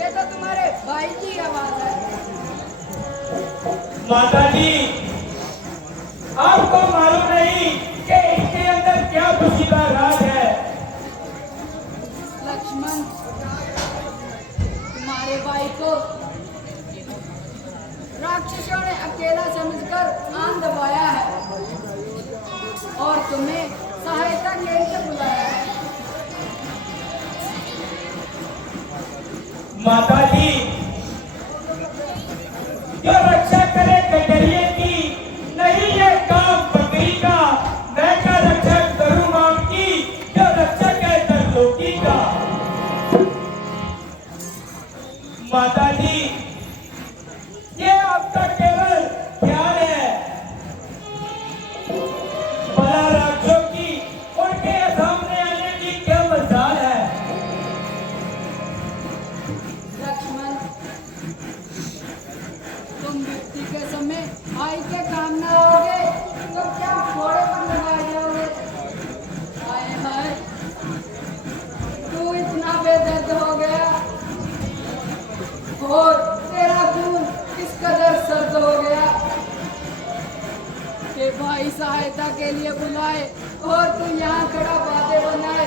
ये तो तुम्हारे भाई की आवाज है। माता जी, आपको मालूम नहीं कि इसके अंदर क्या खुशी का राज है। लक्ष्मण, तुम्हारे भाई को राक्षसों ने अकेला समझकर आन दबाया है और तुम्हें सहायता के लिए बुलाया है। माता जी, जो रक्षा करे कटरिए की, नहीं ये काम बकरी का। मैं क्या रक्षा करूं माम की, जो रक्षा है तरलोकी का। माता जी, ये आपका केवल ख्याल है। भला राक्षसों की उनके सामने आने की क्या मजाल है। लक्ष्मण, तुम मृत्यु के समय भाई के काम न आओगे तो क्या घोड़े पर लगाए जाओगे। हाय हाय, तू इतना बेदर्द हो गया और तेरा खून इस कदर सर्द हो गया कि भाई सहायता के लिए बुलाए और तू यहाँ खड़ा बातें बनाए।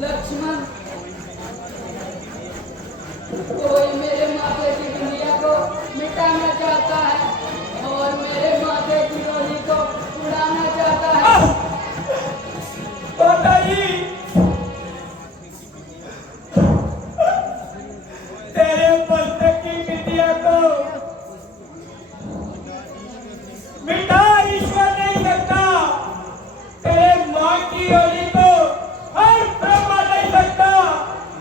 लक्ष्मण, कोई मेरे माथे की दुनिया को मिटाना चाहता है और मेरे माथे की डोरी को उड़ाना चाहता है। माता जी, तेरे मस्तक की बिटिया को मिटा ईश्वर नहीं सकता। तेरे मां की डोरी को हर ब्रह्मा नहीं सकता।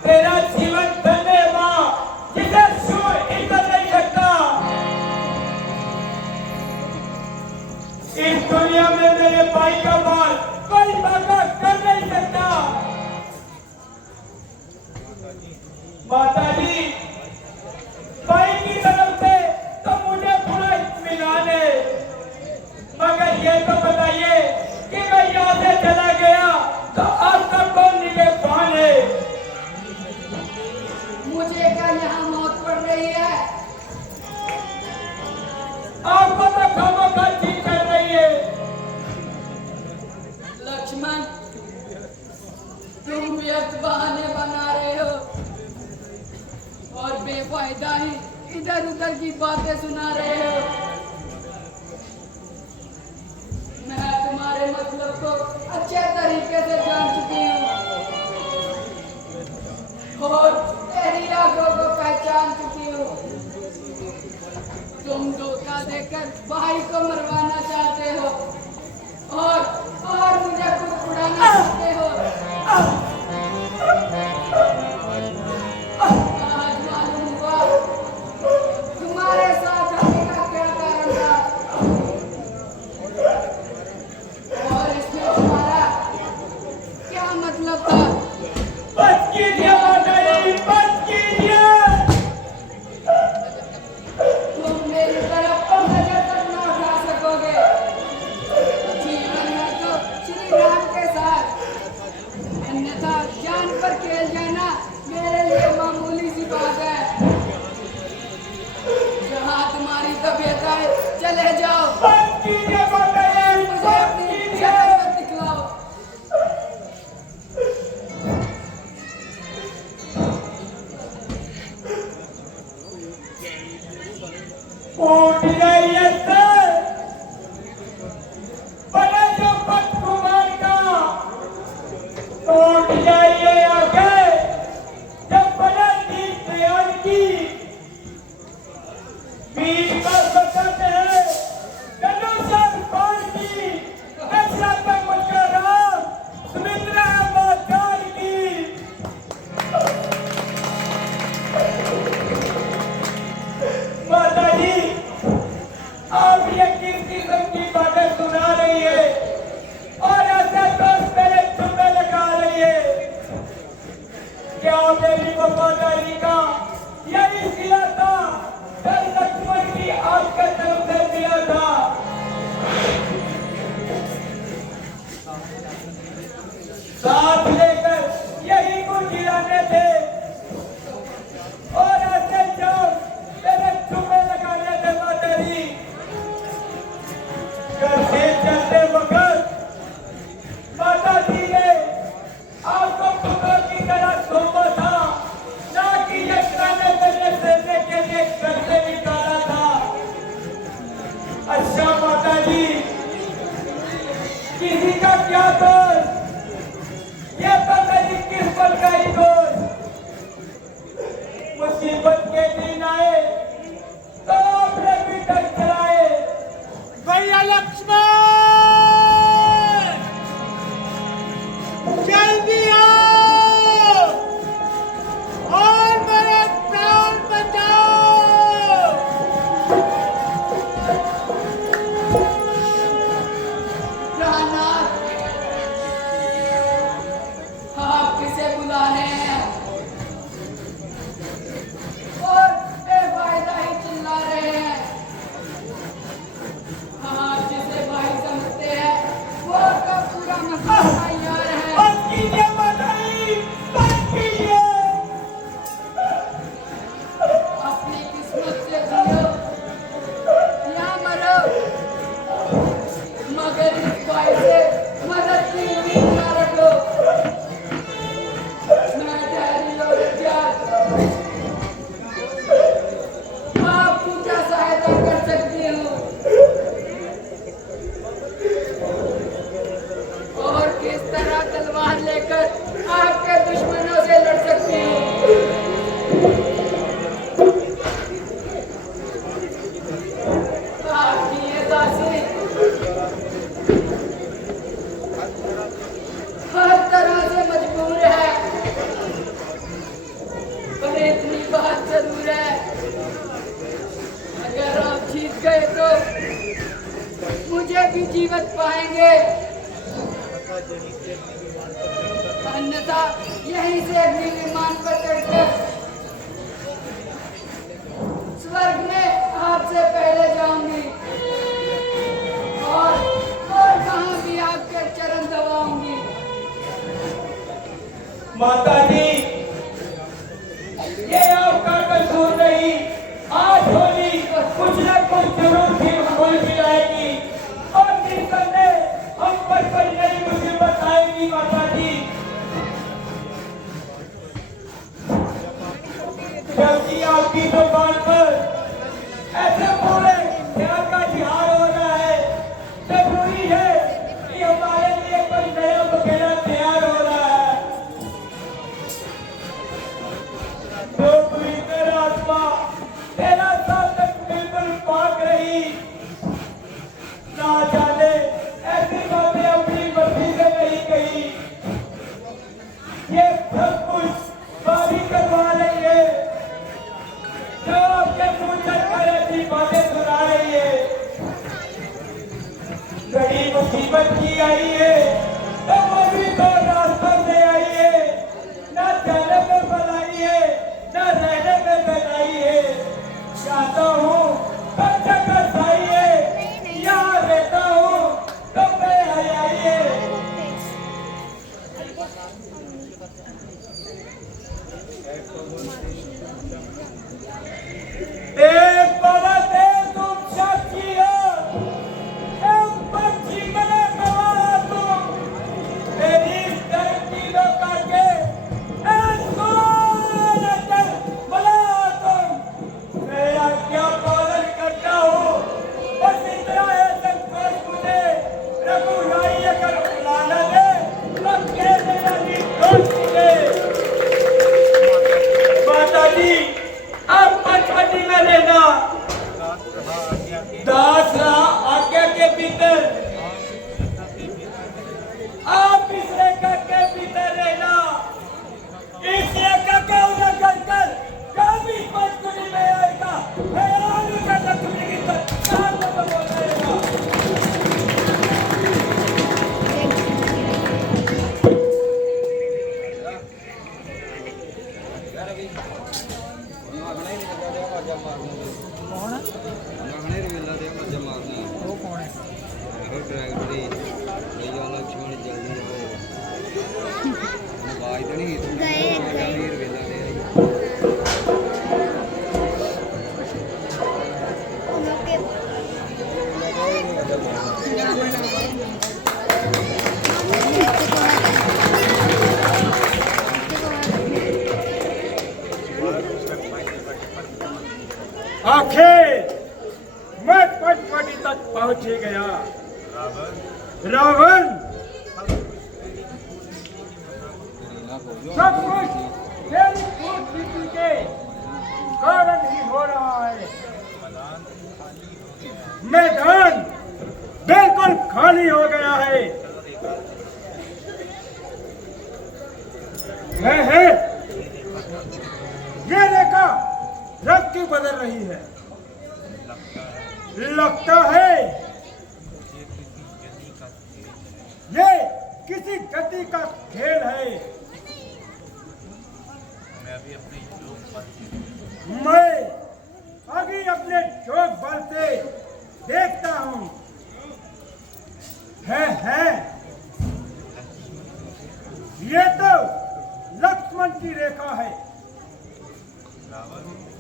तेरा जीवन धन्य मां, जिसे सूर इज्जत नहीं सकता। इस दुनिया में मेरे भाई का माल कोई ताकत कर नहीं सकता। माता जी, भाई की तरफ से तो मुझे पूरा इत्मीनान है, मगर ये तो बताइए कि मैं यहाँ से चला गया तो आज तक कौन निगहबान है। मुझे क्या यहाँ मौत पड़ रही है। आपको तो खामोखा चीज चल रही है। लक्ष्मण, तुम व्यर्थ बहाने बना रहे हो और बेफायदा ही इधर उधर की बातें सुना रहे हो। मैं तुम्हारे मतलब को अच्छे तरीके से जान चुकी हूँ और तेरी आंखों को पहचान चुकी हूँ। तुम धोखा देकर भाई को मरवाना चाहते हो और मुझे खुद उड़ाना चाहते हो। आज मालूम हुआ तुम्हारे साथ आने का क्या कारण था और इसमें तुम्हारा क्या मतलब था। बच कीजिए माता जी, बच कीजिए। तुम मेरी तरफ नजर तक न उठा सकोगे। जीवन में तो श्री राम के साथ, अन्यथा जान पर खेल जाना मेरे लिए मामूली सी बात है। जहाँ तुम्हारी तबीयत आए चले जाओ। बच कीजिए माता जी, मुझे बच अपनी कीजिए। शक्ल दिखलाओ। उठ जाइए सर, बने जो पथ कुमार का। उठ जाइए आगे, जब बने दीन दयाल की। बीच पर बसते हैं धनुषर बाण की। दशरथ पे मुझका राम, सुमित्रा है मां जानकी। माता जी, आप ये किस किस्म की बातें सुना रही है और ऐसे दोस्त मेरे चुपे लगा रही है। क्या मेरी वफादारी का यही सिला था जब लक्ष्मण की आपके तरफ से दिया था। साथ लेकर यही को गिराने थे जरूर है। अगर आप जीत गए तो मुझे भी जीवित पाएंगे, अन्यथा यहीं से अग्नि विमान पर चढ़कर स्वर्ग में आपसे पहले जाऊंगी और कहाँ भी आपके चरण दबाऊंगी। माता जी, ये आपका कसूर नहीं। आज होली कुछ न कुछ जरूर थी भूल भी आएगी और निसंदेह हम पर कोई नई मुसीबत आएगी। माता जी, जबकि आपकी दुकान पर ऐसे पूरे ख्याल का जिहार हो रहा है, जरूरी है कि हमारे लिए कोई नया बखेड़ा तैयार हो रहा है। तो पूरी तरह आत्मा 13 साल तक बिल्कुल पाक रही, ना जाने ऐसी बातें अपनी मर्जी से नहीं कही। ये सब कुछ बारी करवा रही है, जो आपके मुंह चढ़कर ऐसी बातें सुना रही है। बड़ी मुसीबत की आई है तो वो भी तो रास्ते से आई है, ना जाने में बनाई है ना रहने में बनाई है। चाहता हूँ सब जगह सही है, यहाँ रहता हूँ तो बेहयाई है। एक बाबा दे तुम साक्षी हो, एक पक्षी बने गवाह तुम, मेरी धरती लो काके एक सोनकर बला तुम। मेरा क्या पालन करता हूँ, बस इतना है संकोच मुझे। रघुराई अगर बुलाना दे तो कह देना कि दोस्ती दे। माता जी, आप पंचवटी में रहना, दास आज्ञा के भीतर, आप इस रेखा के भीतर रहना। इस रेखा के उल्लंघन कर कभी पंचवटी में आएगा, हैरान होकर रखने की कहाँ को बोल रहेगा। आखिर मैं पंचवटी तक पहुंच ही गया। रावण सब कुछ तेरी कूटनीति के कारण ही हो रहा है। मैदान बिल्कुल खाली हो गया है। ये रेखा रंग की बदल रही है। लगता है ये किसी गति का खेल है। मैं अभी अपने जोग बल से देखता हूँ। है ये तो लक्ष्मण की रेखा है।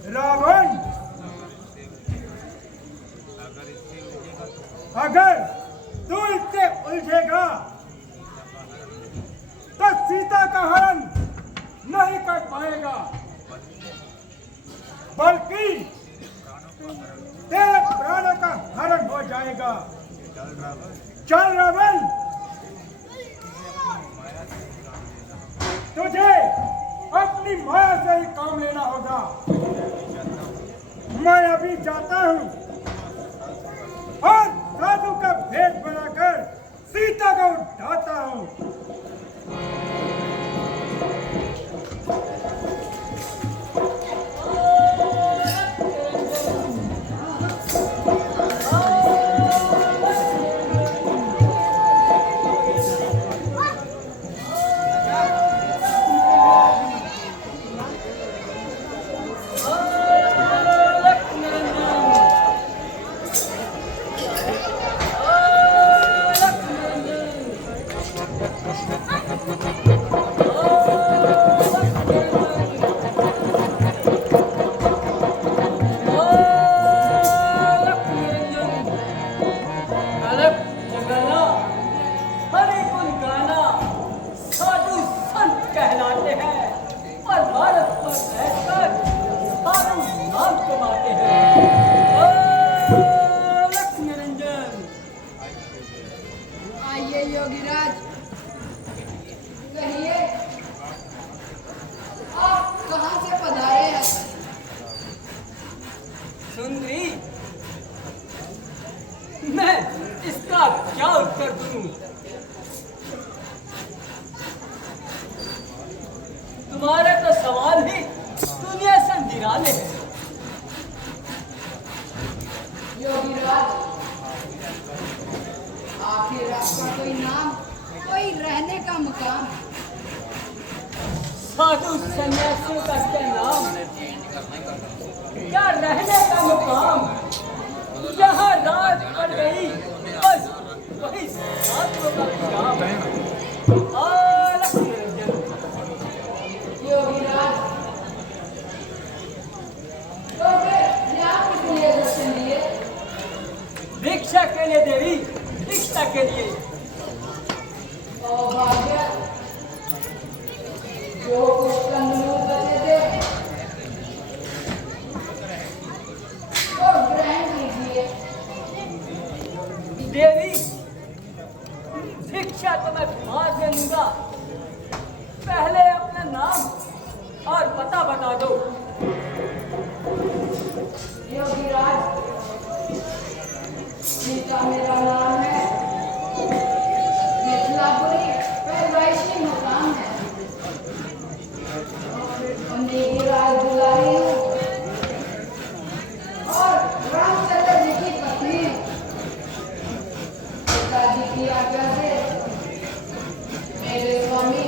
रावण अगर तू इससे उलझेगा तो सीता का हरण नहीं कर पाएगा, बल्कि तेरे प्राणों का हरण हो जाएगा। चल रावण, तुझे अपनी माया से ही काम लेना होगा। मैं अभी जाता हूँ और साधु का भेद बनाकर सीता को उठाता हूँ। तो सवाल ही दुनिया से निराले हैं। योगीराज, आखिर आपका कोई नाम, कोई रहने का मुकाम? साधु सन्यासियों का क्या नाम, क्या रहने का मुकाम? यहाँ रात पड़ गई, बस वही साधुओं का काम। अलग निरंजन। योगीराज, तो फिर यहाँ किस लिए दर्शन दिए? भिक्षा के लिए देवी, भिक्षा के लिए। ओ भाग्य, जो कुछ कंदमूल बचे थे वो ग्रहण कीजिए। देवी, भिक्षा तो मैं बाद में लूंगा, पहले अपना नाम और पता बता दो। योगीराज, सीता मेरा नाम है, मिथिलापुरी पैदाइशी मुकाम है, उन्हीं की राज दुलारी हूँ और रामचंद्र जी की पत्नी हूँ। पिताजी की आज्ञा से मेरे स्वामी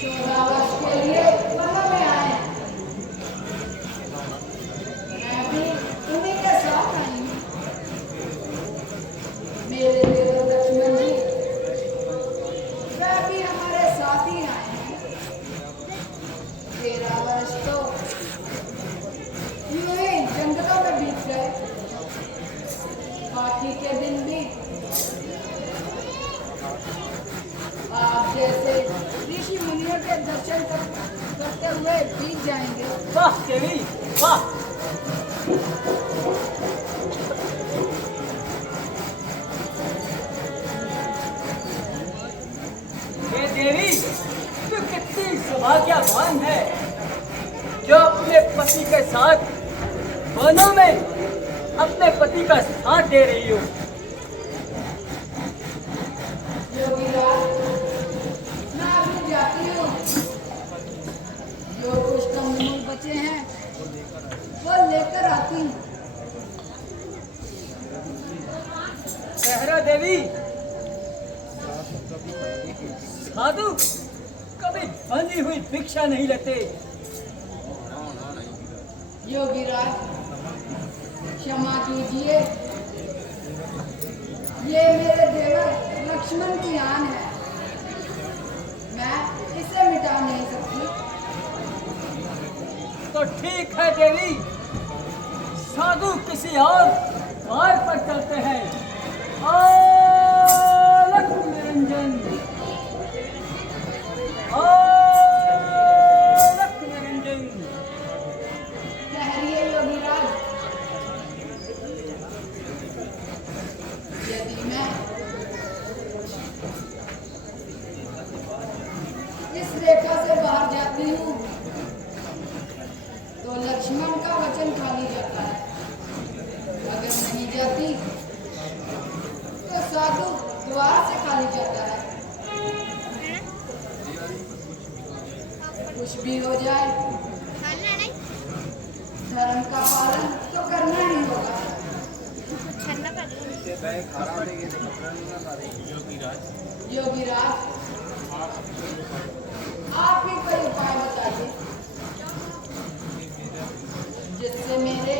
14 वर्ष के लिए वनों में आए हैं। मैं भी उन्हीं के साथ आई हूँ। मेरे देवर लक्ष्मण जी, वह भी हमारे साथ ही आए हैं। 13 वर्ष तो यूं ही जंगलों में बीत गए, बाकी के दिन भी आप जैसे ऋषि मुनियों के दर्शन करते हुए बीत जाएंगे। वाह देवी, वाह। ये देवी, तू कितनी सौभाग्यवान है जो अपने पति के साथ वनों में अपने पति का साथ दे रही हो। योगीराज, मैं अभी जाती हूँ। जो कुछ कंदमूल बचे हैं वो लेकर आती हूँ। सहरा देवी, साधु कभी बंधी हुई भिक्षा नहीं लेते। योगीराज, क्षमा कीजिए, ये मेरे देवर लक्ष्मण की आन है, मैं इसे मिटा नहीं सकती। तो ठीक है देवी, साधु किसी और द्वार पर चलते हैं। अलग निरंजन, अलग निरंजन। ठहरिए योगीराज, यदि मैं इस रेखा से बाहर जाती हूँ तो लक्ष्मण का वचन खाली जाता है, अगर नहीं जाती तो साधु द्वार से खाली जाता है। कुछ भी हो जाए, धर्म का पालन तो करना ही होगा। योगीराज, आप ही कोई उपाय बताइए जिससे मेरे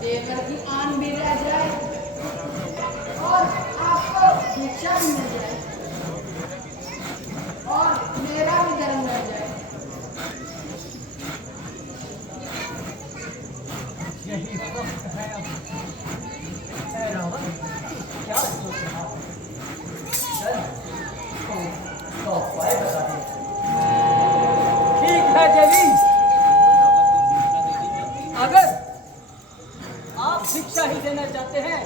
देवर की आन भी रह जाए और आपको भिक्षा भी मिल जाए और मेरा भी धर्म रह जाए। यही वक्त है अब। है रावण, क्या सोच रहा है? चल, तो उपाय बता दे। ठीक है देवी, अगर आप शिक्षा ही देना चाहते हैं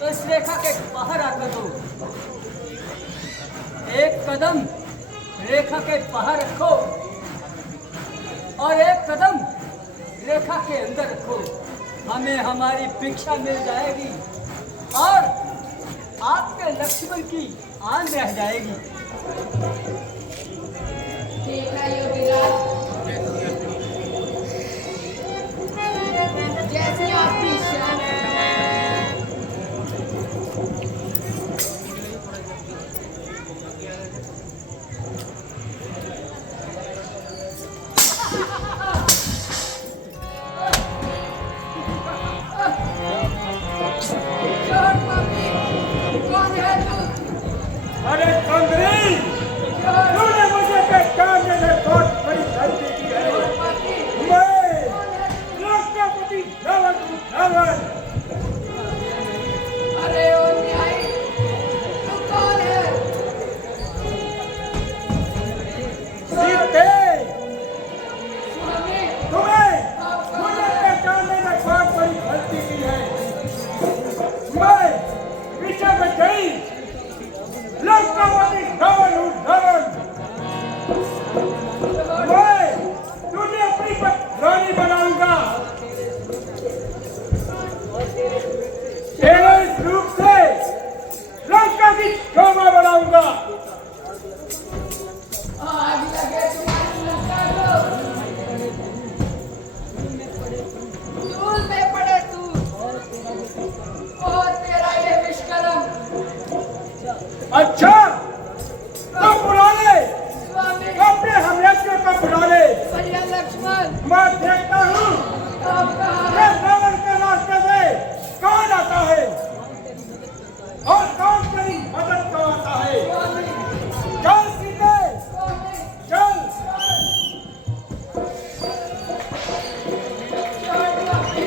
तो इस रेखा के बाहर आकर दो। एक कदम रेखा के बाहर रखो और एक कदम रेखा के अंदर रखो, हमें हमारी भिक्षा मिल जाएगी और आपके लक्ष्मण की आन रह जाएगी। ठीक है योगीराज, जैसी आपकी इच्छा। चोर पापी, कौन है तू? अरे चंद्री, चोर तूने मुझे पहचानने में बहुत बड़ी गलती की है। पापी, मैं कौन है तू? लंकापति रावण हूँ, रावण। अरे ओ न्यायी, तू कौन है? सीते, स्वामी, तुम्हें मुझे पहचानने में बहुत बड़ी गलती की है। मैं विषय में गई लंकापति रावण हूँ, रावण। मैं तुझे अपनी रानी बनाऊंगा। तेरे इस रूप से लंका की शोभा बनाऊंगा। आग लगे तुम्हारी लंका को, धूल में पड़े तू और तेरा ये विश्वकर्म। अच्छा, तो बुला ले, स्वामी, अपने हमलेश्वर को बुला ले। भैया लक्ष्मण, मैं देखता हूँ आप कहाँ ये रावण के रास्ते से कौन आता है।